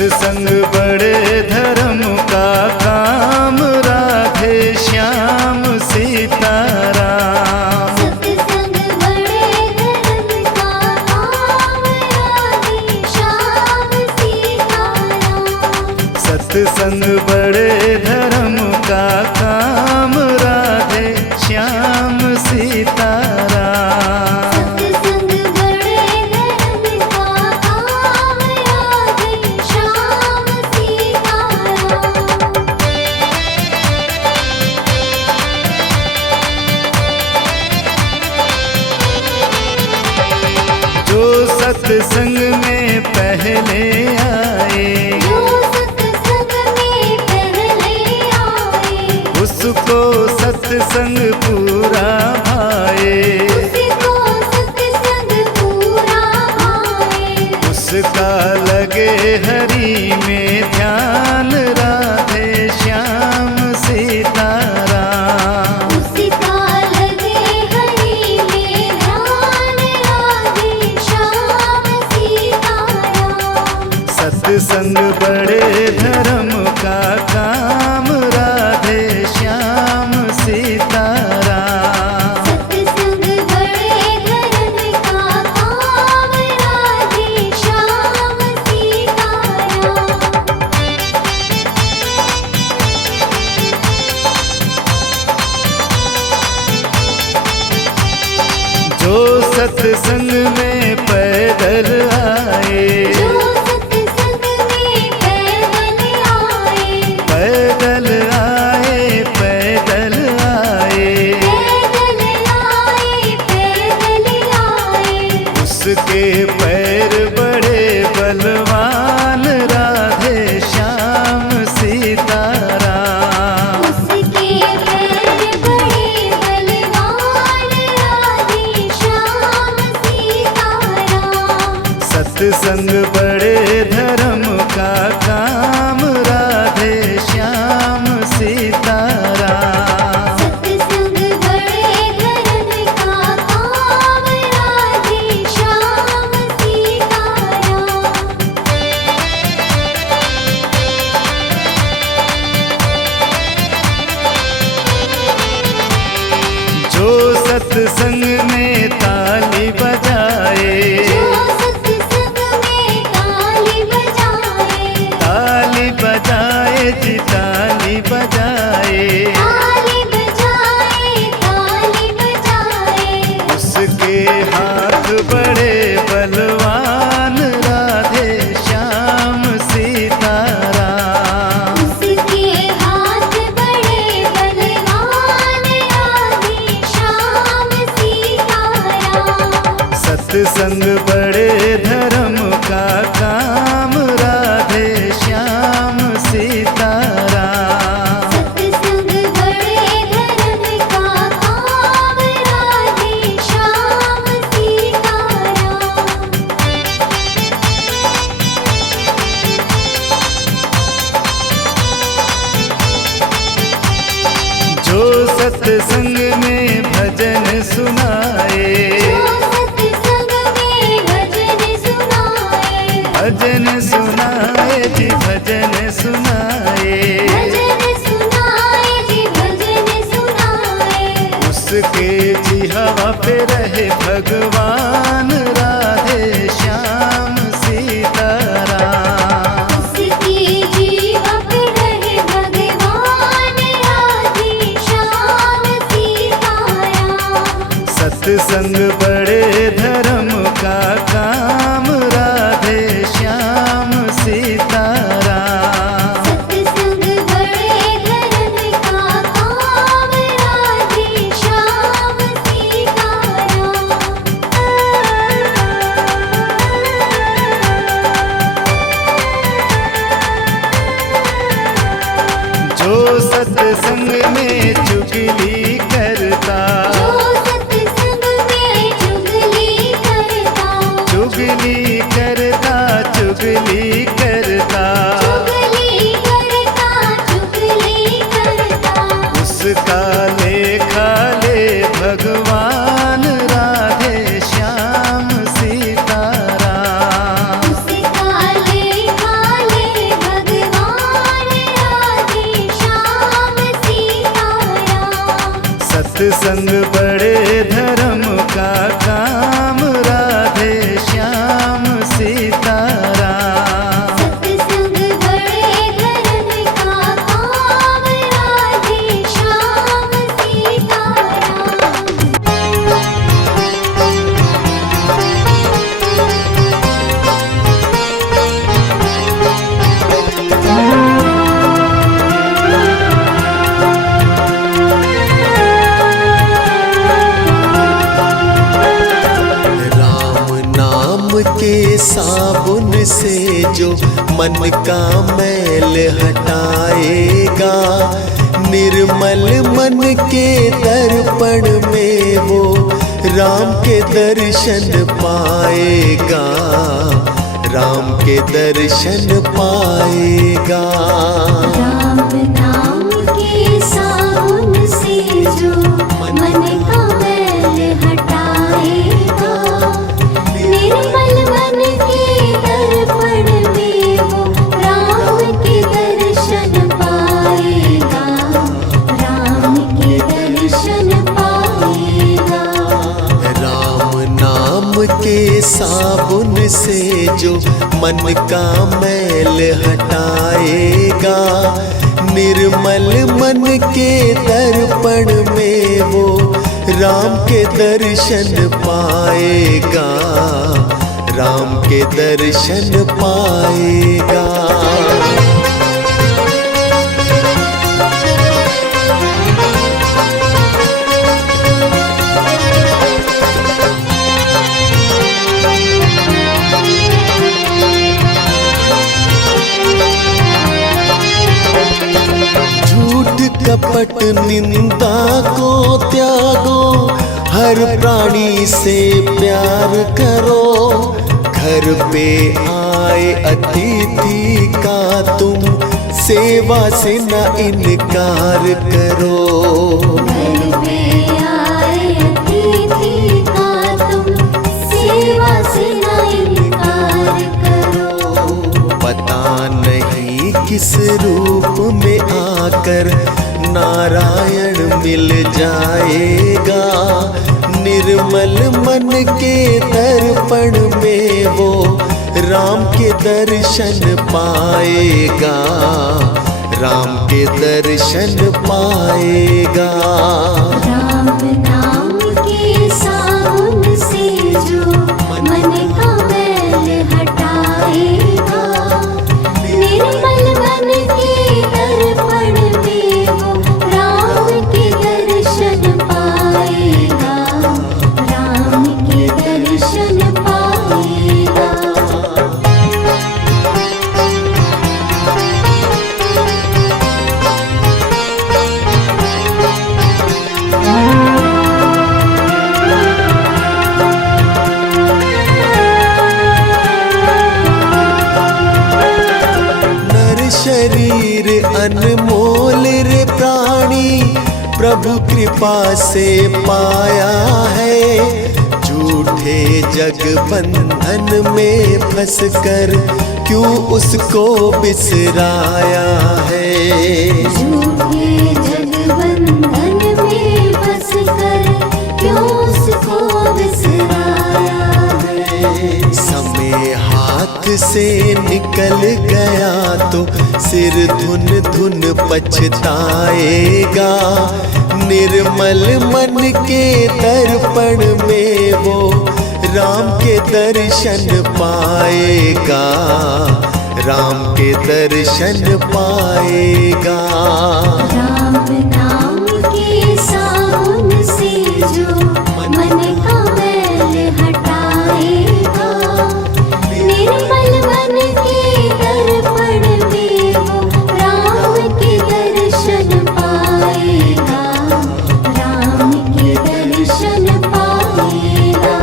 सत्संग बड़े धर्म का काम, राधे श्याम सीताराम। सत्संग बड़े धर्म का काम, राधे श्याम सीताराम। सत्संग बड़े धर्म का काम, राधे श्याम सीताराम। सत्संग बड़े धर्म का काम, राधे श्याम सीताराम। जो सत्संग में पहले आए, जो सत्संग में पहले आए, उसको सत्संग पूरा भाए। उसको सत्संग पूरा भाए। उसका लगे हरि में ध्यान, राधे श्याम सीताराम। उसका लगे हरि में ध्यान, राधे श्याम सीताराम। सत्संग बड़े धर्म का काम, राधे श्याम सीताराम। सत्संग बड़े धर्म का काम, राधे श्याम सीताराम। जो सत्संग में पैदल आए, जो सत्संग में पैदल आए, पैदल आए, पैदल आए, पैदल आए, पैदल आए। उसके पैर बड़े बलवान, राधे श्याम सीताराम। उसके पैर बड़े बलवान, राधे श्याम सीताराम। सत्संग बड़े धर्म का काम, राधे श्याम सीताराम। सत्संग बड़े धर्म का काम, राधे श्याम सीताराम। जो सत्संग में ताली बजाए, जो सत्संग में ताली बजाए, ताली बजाए जी, ताली बजाए, ताली बजाए, ताली बजाए। उसके हाथ बड़े बलवान, राधे श्याम सीताराम। उसके हाथ बड़े बलवान, राधे श्याम सीताराम। सत्संग बड़े धर्म का काम, राधे श्याम सीताराम। सत्संग बड़े धर्म का काम, राधे श्याम सीताराम। जो सत्संग में भजन सुनाए, जो सत्संग में भजन सुनाए, भजन सुनाए जी, भजन सुनाए, भजन सुनाए जी, भजन सुनाए। उसके जी हवा पे रहे भगवान, राधे श्याम सीताराम। उसकी जीव पे रहे भगवान, राधे श्याम सीताराम। सत्संग बड़े धर्म का काम, राधे श्याम सीताराम। सत्संग बड़े धर्म का काम, राधे श्याम सीताराम। जो सत्संग में चुगली करता, जो सत्संग में चुगली करता, चुगली करता, चुगली करता, चुगली करता, चुगली करता। उसका लेखा ले भगवान, राधे श्याम सीताराम। उसका लेखा ले सत्संग बड़े धर्म का काम, राधे श्याम सीताराम। सत्संग बड़े धर्म का काम, राधे श्याम के साबुन से जो मन का मैल हटाएगा, निर्मल मन के दर्पण में वो राम के दर्शन पाएगा, राम के दर्शन पाएगा। राम नाम के साबुन से जो मन का मैल हटाएगा, निर्मल मन के दर्पण में वो राम के दर्शन पाएगा, राम के दर्शन पाएगा। राम नाम के साबुन से जो मन का मैल हटाएगा, निर्मल मन के दर्पण में वो राम के दर्शन पाएगा, राम के दर्शन पाएगा। झूठ कपट निंदा को त्यागो, हर प्राणी से प्यार करो, घर पे आए अतिथि का तुम सेवा से न इनकार करो। घर पे आए अतिथि का तुम सेवा से न इनकार करो। पता नहीं किस रूप में आकर नारायण मिल जाएगा, निर्मल मन के दर्पण में वो राम के दर्शन पाएगा, राम के दर्शन पाएगा। राम नाम के साबुन से जो मन का मैल हटाएगा, निर्मल मन के दर्पण में वो राम के दर्शन पाएगा, राम के दर्शन पाएगा। शरीर अनमोल रे प्राणी प्रभु कृपा से पाया है, झूठे जग बंधन में फंस कर क्यों उसको बिसराया है। झूठे जगबंधन में फंस कर क्यों उसको बिसराया है। समय हाथ से निकल गया तो सिर धुन धुन पछताएगा, निर्मल मन के दर्पण में वो राम के दर्शन पाएगा, राम के दर्शन पाएगा। राम नाम के साबुन से जो मन का मैल हटाएगा, निर्मल मन के दर्पण में वो राम के दर्शन पाएगा, राम के दर्शन पाएगा।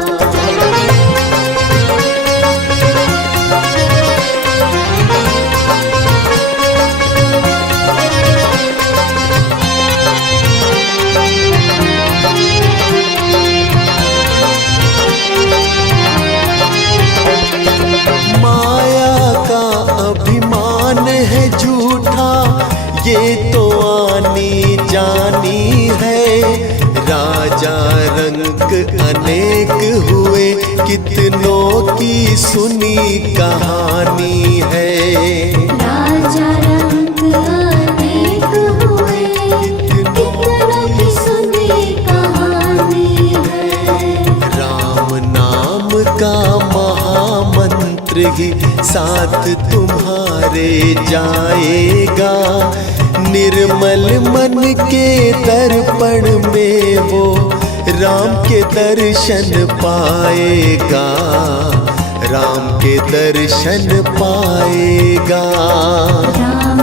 अनेक हुए कितनों की सुनी कहानी है। राजा रंग अनेक हुए, कितनों की सुनी कहानी है। राम नाम का महामंत्र ही साथ तुम्हारे जाएगा। निर्मल मन के दर्पण में वो राम के दर्शन पाएगा, राम के दर्शन पाएगा। राम